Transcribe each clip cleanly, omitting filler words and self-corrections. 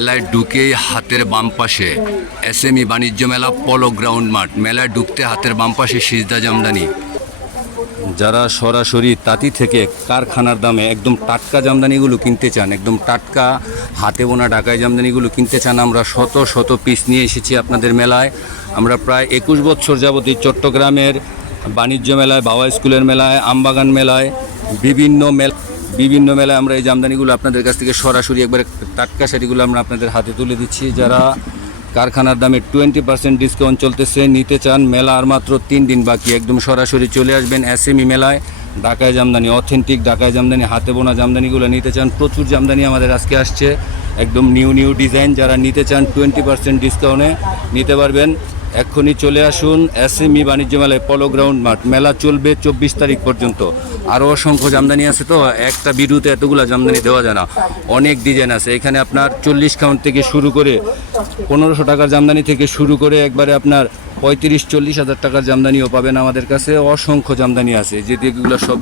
মেলায় ঢুকেই হাতের বাম পাশে এসএমই বাণিজ্য মেলা পলো গ্রাউন্ড মাঠ। মেলায় ঢুকতে হাতের বাম পাশে সিজদা জামদানি। যারা সরাসরি তাঁতি থেকে কারখানার দামে একদম টাটকা জামদানিগুলো কিনতে চান, একদম টাটকা হাতে বোনা ঢাকাই জামদানিগুলো কিনতে চান, আমরা শত শত পিস নিয়ে এসেছি আপনাদের মেলায়। আমরা প্রায় 21 বছর যাবতীয় চট্টগ্রামের বাণিজ্য মেলায়, বাবা স্কুলের মেলায়, আমবাগান মেলায়, বিভিন্ন মেলায় আমরা এই জামদানিগুলো আপনাদের কাছ থেকে সরাসরি একবারে টাটকা শাড়িগুলো আমরা আপনাদের হাতে তুলে দিচ্ছি। যারা কারখানার দামে 20% ডিসকাউন্ট চলতেছে, নিতে চান, মেলা আর মাত্র 3 দিন বাকি। একদম সরাসরি চলে আসবেন এসএমই মেলায়। ঢাকায় জামদানি, অথেন্টিক ঢাকায় জামদানি, হাতে বোনা জামদানিগুলো নিতে চান। প্রচুর জামদানি আমাদের আজকে আসছে, একদম নিউ ডিজাইন। যারা নিতে চান 20% ডিসকাউন্টে নিতে পারবেন। এক্ষুনি চলে আসুন এসএমই বাণিজ্য মেলায়, পলো গ্রাউন্ড মাঠ। মেলা চলবে 24 তারিখ পর্যন্ত। আরও অসংখ্য জামদানি আছে, তো একটা ভিডিওতে এতগুলো জামদানি দেওয়া যায় না, অনেক ডিজাইন আছে এখানে। আপনার 40 কাউন্ট থেকে শুরু করে 1500 টাকার জামদানি থেকে শুরু করে একবারে আপনার 35-40 হাজার টাকার জামদানিও পাবেন আমাদের কাছে। অসংখ্য জামদানি আছে, যেগুলো সব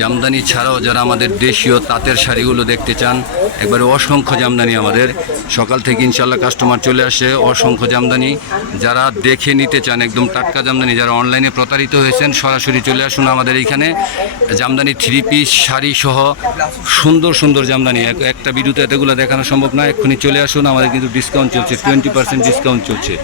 জামদানি ছাড়াও যারা আমাদের দেশীয় তাঁতের শাড়িগুলো দেখতে চান, একবারে অসংখ্য জামদানি আমাদের। সকাল থেকে ইনশাল্লাহ কাস্টমার চলে আসে, অসংখ্য জামদানি। যারা দেখে নিতে চান একদম টাটকা জামদানি, যারা অনলাইনে প্রতারিত হয়েছেন, সরাসরি চলে আসুন আমাদের এইখানে। জামদানি 3 পিস শাড়ি সহ সুন্দর সুন্দর জামদানি, একটা ভিডিওতে এতগুলো দেখানো সম্ভব না। এক্ষুনি চলে আসুন, আমাদের কিন্তু ডিসকাউন্ট চলছে, 20% ডিসকাউন্ট চলছে।